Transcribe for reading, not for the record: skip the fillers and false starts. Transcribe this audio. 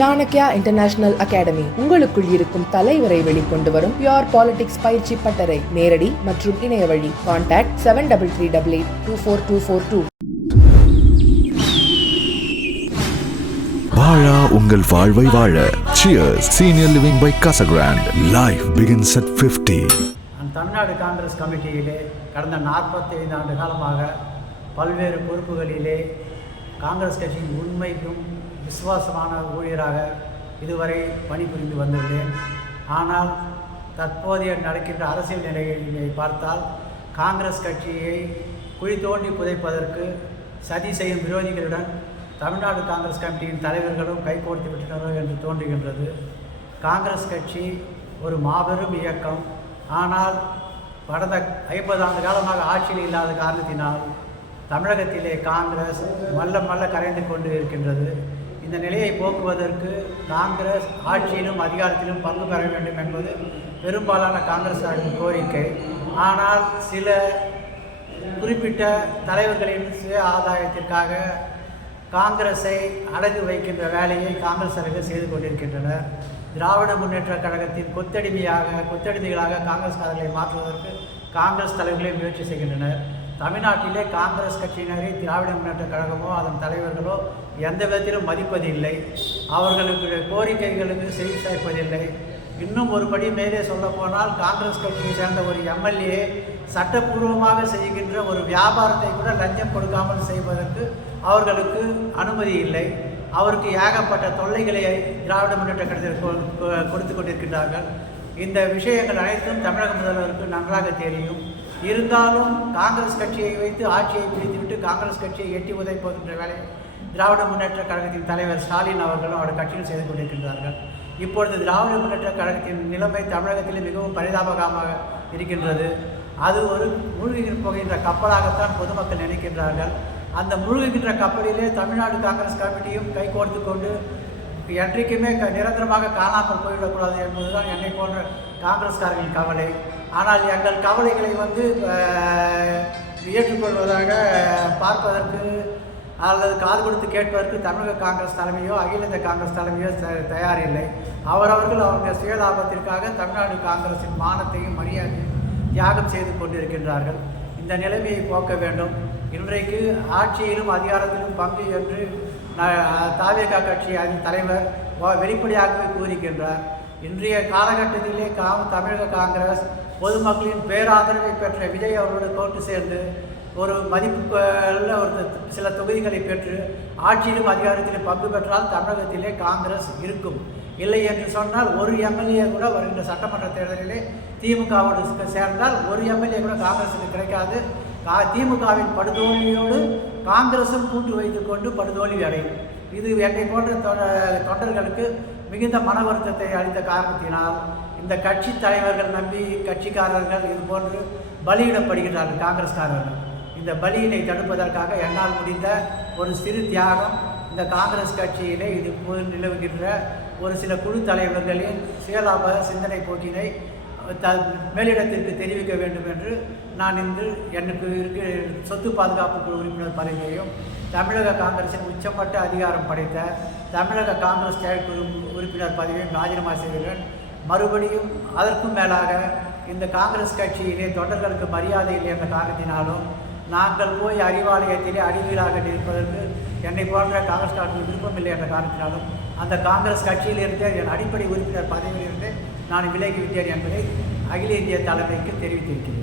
Chanakya international academy உங்களுக்குள் இருக்கும் தலைவரை வெளிக்கொண்டு வரும் பியூர் பாலிடிக்ஸ் பயிற்சி பட்டறை. நேரடி மற்றும் இணைய வழி. கான்டாக்ட் 7338824242. வாழா உங்கள் வாழ்வை வாழ. Cheers. Senior Living by Casa Grande. Life begins at 50. Tamil Nadu Congress கமிட்டியிலே கடந்த 45 ஆண்டு காலமாக பல்வேறு பொறுப்புகளிலே காங்கிரஸ் கட்சியின் உண்மைக்கும் விசுவாசமான ஊழியராக இதுவரை பணிபுரிந்து வந்துள்ளேன். ஆனால் தற்போதைய நடக்கின்ற அரசியல் நிலையை பார்த்தால் காங்கிரஸ் கட்சியை குழி தோண்டி புதைப்பதற்கு சதி செய்யும் விரோதிகளுடன் தமிழ்நாடு காங்கிரஸ் கமிட்டியின் தலைவர்களும் கைகோர்த்து விட்டனர் என்று தோன்றுகின்றது. காங்கிரஸ் கட்சி ஒரு மாபெரும் இயக்கம். ஆனால் கடந்த 50 ஆண்டு காலமாக ஆட்சியில் இல்லாத காரணத்தினால் தமிழகத்திலே காங்கிரஸ் மெல்ல கரைந்து கொண்டு இருக்கின்றது. இந்த நிலையை போக்குவதற்கு காங்கிரஸ் ஆட்சியிலும் அதிகாரத்திலும் பங்கு பெற வேண்டும் என்பது பெரும்பாலான காங்கிரஸாரின் கோரிக்கை. ஆனால் சில குறிப்பிட்ட தலைவர்களின் சுய ஆதாயத்திற்காக காங்கிரஸை அடகு வைக்கின்ற வேலையை காங்கிரஸார்கள் செய்து கொண்டிருக்கின்றனர். திராவிட முன்னேற்ற கழகத்தின் கொத்தடிமைகளாக காங்கிரஸ்காரர்களை மாற்றுவதற்கு காங்கிரஸ் தலைவர்களை முயற்சி செய்கின்றனர். தமிழ்நாட்டிலே காங்கிரஸ் கட்சியினரை திராவிட முன்னேற்ற கழகமோ அதன் தலைவர்களோ எந்த விதத்திலும் மதிப்பதில்லை. அவர்களுடைய கோரிக்கைகளுக்கு செவி சாய்ப்பதில்லை. இன்னும் ஒருபடி மேலே சொல்லப்போனால் காங்கிரஸ் கட்சியை சேர்ந்த ஒரு எம்எல்ஏ சட்டப்பூர்வமாக செய்கின்ற ஒரு வியாபாரத்தை கூட லஞ்சம் கொடுக்காமல் செய்வதற்கு அவர்களுக்கு அனுமதி இல்லை. அவருக்கு ஏகப்பட்ட தொல்லைகளை திராவிட முன்னேற்ற கழகத்தில் கொடுத்து கொண்டிருக்கின்றார்கள். இந்த விஷயங்கள் அனைத்தும் தமிழக முதல்வருக்கு நன்றாக தெரியும். இருந்தாலும் காங்கிரஸ் கட்சியை வைத்து ஆட்சியை பிடித்துவிட்டு காங்கிரஸ் கட்சியை எட்டி உதைப்போகின்ற வேலையை திராவிட முன்னேற்ற கழகத்தின் தலைவர் ஸ்டாலின் அவர்களும் அவருடைய கட்சியில் செய்து கொண்டிருக்கின்றார்கள். இப்பொழுது திராவிட முன்னேற்ற கழகத்தின் நிலைமை தமிழகத்தில் மிகவும் பரிதாபகரமாக இருக்கின்றது. அது ஒரு மூழ்கி போகின்ற கப்பலாகத்தான் பொதுமக்கள் நினைக்கின்றார்கள். அந்த மூழ்குகின்ற கப்பலிலே தமிழ்நாடு காங்கிரஸ் கமிட்டியும் கைகோர்த்து கொண்டு என்றைக்குமே நிரந்தரமாக காணாமல் போய்விடக்கூடாது என்பதுதான் என்னை போன்ற காங்கிரஸ்காரர்களின் கவலை. ஆனால் எங்கள் கவலைகளை ஏற்றுக்கொள்வதாக பார்ப்பதற்கு அல்லது காது கொடுத்து கேட்பதற்கு தமிழக காங்கிரஸ் தலைமையோ அகில இந்திய காங்கிரஸ் தலைமையோ தயாரில்லை. அவர்கள் சுயலாபத்திற்காக தமிழ்நாடு காங்கிரஸின் மானத்தையும் மரியாதையும் தியாகம் செய்து கொண்டிருக்கின்றார்கள். இந்த நிலைமையை போக்க வேண்டும். இன்றைக்கு ஆட்சியிலும் அதிகாரத்திலும் பங்கு என்று தாவேகா கட்சி அதன் தலைவர் வெளிப்படையாகவே கூறுகின்றார். இன்றைய காலகட்டத்திலே தமிழக காங்கிரஸ் பொதுமக்களின் பேராதரவை பெற்ற விஜய் அவர்களோடு கோட்டு சேர்ந்து ஒரு மதிப்புள்ள ஒரு சில தொகுதிகளை பெற்று ஆட்சியிலும் அதிகாரத்திலும் பங்கு பெற்றால் தமிழகத்திலே காங்கிரஸ் இருக்கும். இல்லை என்று சொன்னால் ஒரு எம்எல்ஏ கூட வருகின்ற சட்டமன்ற தேர்தலிலே திமுகவோடு சேர்ந்தால் ஒரு எம்எல்ஏ கூட காங்கிரஸுக்கு கிடைக்காது. திமுகவின் படுதோல்வியோடு காங்கிரஸும் கூட்டு வைத்து கொண்டு படுதோல்வி அடையும். இது என்னை போன்ற தொண்டர்களுக்கு மிகுந்த மன வருத்தத்தை அளித்த காரணத்தினால் இந்த கட்சி தலைவர்கள் நம்பி கட்சிக்காரர்கள் இது போன்று பலியிடப்படுகிறார்கள். காங்கிரஸ்காரர்கள் இந்த பலியினை தடுப்பதற்காக என்னால் முடிந்த ஒரு சிறு தியாகம் இந்த காங்கிரஸ் கட்சியிலே இது நிலவுகின்ற ஒரு சில குழு தலைவர்களின் சுயலாப சிந்தனை போக்கினை மேலிடத்திற்கு தெரிவிக்க வேண்டும் என்று நான் இன்று எனக்கு சொத்து பாதுகாப்பு குழு உறுப்பினர் பதவியையும் தமிழக காங்கிரசின் உச்சமட்ட அதிகாரம் படைத்த தமிழக காங்கிரஸ் செயற்குழு உறுப்பினர் பதவியையும் ராஜினாமா செய்கிறேன். மறுபடியும் அதற்கும் மேலாக இந்த காங்கிரஸ் கட்சியிலே தொண்டர்களுக்கு மரியாதை இல்லை என்ற காரணத்தினாலும் நாங்கள் போய் அறிவாலயத்திலே அறிவியலாக நிற்பதற்கு என்னை போன்ற காங்கிரஸ்காரர்களுக்கு விருப்பமில்லை என்ற காரணத்தினாலும் அந்த காங்கிரஸ் கட்சியிலிருந்தே என் அடிப்படை உறுப்பினர் பதவியிலிருந்து நான் விலகிவிட்டேன் என்பதை அகில இந்திய தலைமைக்கு தெரிவித்திருக்கிறேன்.